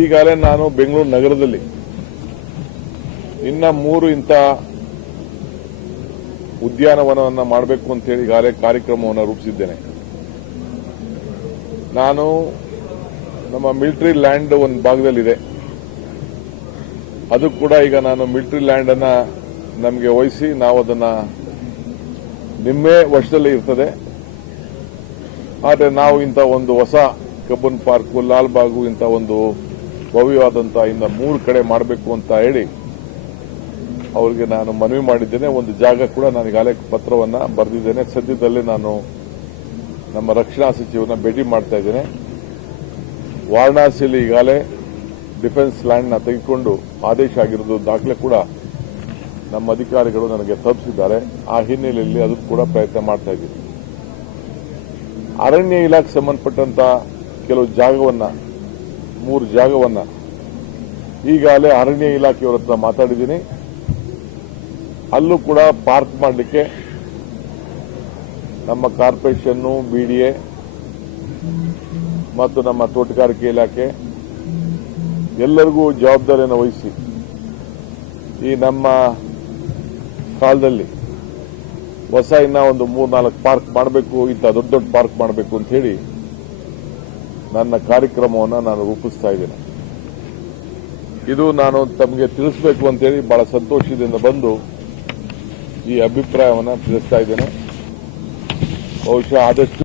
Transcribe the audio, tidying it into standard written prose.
ಈಗಾಗಲೇ ನಾನು ಬೆಂಗಳೂರು ನಗರದಲ್ಲಿ ಇನ್ನ 3 ಇಂಥ ಉದ್ಯಾನವನವನ್ನು ಮಾಡಬೇಕು ಅಂತೇಳಿ ಈಗಾಗಲೇ ಕಾರ್ಯಕ್ರಮವನ್ನು ರೂಪಿಸಿದ್ದೇನೆ. ನಾನು ನಮ್ಮ ಮಿಲಿಟರಿ ಲ್ಯಾಂಡ್ ಒಂದು ಭಾಗದಲ್ಲಿದೆ, ಅದು ಕೂಡ ಈಗ ನಾನು ಮಿಲಿಟರಿ ಲ್ಯಾಂಡ್ ಅನ್ನ ನಮಗೆ ವಹಿಸಿ ನಾವು ಅದನ್ನ ನಿಮ್ಮೇ ವಶದಲ್ಲಿ ಇರ್ತದೆ. ಆದರೆ ನಾವು ಇಂಥ ಒಂದು ಹೊಸ ಕಬ್ಬನ್ ಪಾರ್ಕ್, ಲಾಲ್ಬಾಗು ಇಂಥ ಒಂದು ಭವ್ಯವಾದಂಥ ಇಂದ 3 ಕಡೆ ಮಾಡಬೇಕು ಅಂತ ಹೇಳಿ ಅವರಿಗೆ ನಾನು ಮನವಿ ಮಾಡಿದ್ದೇನೆ. ಒಂದು ಜಾಗ ಕೂಡ ನಾನು ಈಗಾಗಲೇ ಪತ್ರವನ್ನು ಬರೆದಿದ್ದೇನೆ. ಸದ್ಯದಲ್ಲೇ ನಾನು ನಮ್ಮ ರಕ್ಷಣಾ ಸಚಿವರನ್ನ ಭೇಟಿ ಮಾಡ್ತಾ ಇದ್ದೇನೆ. ವಾರಣಾಸಿಯಲ್ಲಿ ಈಗಾಗಲೇ ಡಿಫೆನ್ಸ್ ಲ್ಯಾಂಡ್ನ ತೆಗೆದುಕೊಂಡು ಆದೇಶ ಆಗಿರೋದು ದಾಖಲೆ ಕೂಡ ನಮ್ಮ ಅಧಿಕಾರಿಗಳು ನನಗೆ ತಲುಪಿಸಿದ್ದಾರೆ. ಆ ಹಿನ್ನೆಲೆಯಲ್ಲಿ ಅದು ಕೂಡ ಪ್ರಯತ್ನ ಮಾಡ್ತಾ ಇದ್ದೀನಿ. ಅರಣ್ಯ ಇಲಾಖೆ ಸಂಬಂಧಪಟ್ಟಂತ ಕೆಲವು ಜಾಗವನ್ನ 3 ಜಾಗವನ್ನ ಈಗಾಗಲೇ ಅರಣ್ಯ ಇಲಾಖೆಯವರ ಹತ್ರ ಮಾತಾಡಿದ್ದೀನಿ. ಅಲ್ಲೂ ಕೂಡ ಪಾರ್ಕ್ ಮಾಡಲಿಕ್ಕೆ ನಮ್ಮ ಕಾರ್ಪೊರೇಷನ್, ಬಿಡಿಎ ಮತ್ತು ನಮ್ಮ ತೋಟಗಾರಿಕೆ ಇಲಾಖೆ ಎಲ್ಲರಿಗೂ ಜವಾಬ್ದಾರಿಯನ್ನು ವಹಿಸಿ ಈ ನಮ್ಮ ಕಾಲದಲ್ಲಿ ಹೊಸ ಇನ್ನ ಒಂದು 3-4 ಪಾರ್ಕ್ ಮಾಡಬೇಕು, ಇಂಥ ದೊಡ್ಡ ದೊಡ್ಡ ಪಾರ್ಕ್ ಮಾಡಬೇಕು ಅಂತ ಹೇಳಿ ನನ್ನ ಕಾರ್ಯಕ್ರಮವನ್ನು ನಾನು ರೂಪಿಸ್ತಾ ಇದ್ದೇನೆ. ಇದು ನಾನು ತಮಗೆ ತಿಳಿಸಬೇಕು ಅಂತೇಳಿ ಬಹಳ ಸಂತೋಷದಿಂದ ಬಂದು ಈ ಅಭಿಪ್ರಾಯವನ್ನು ತಿಳಿಸ್ತಾ ಇದ್ದೇನೆ. ಬಹುಶಃ ಆದಷ್ಟು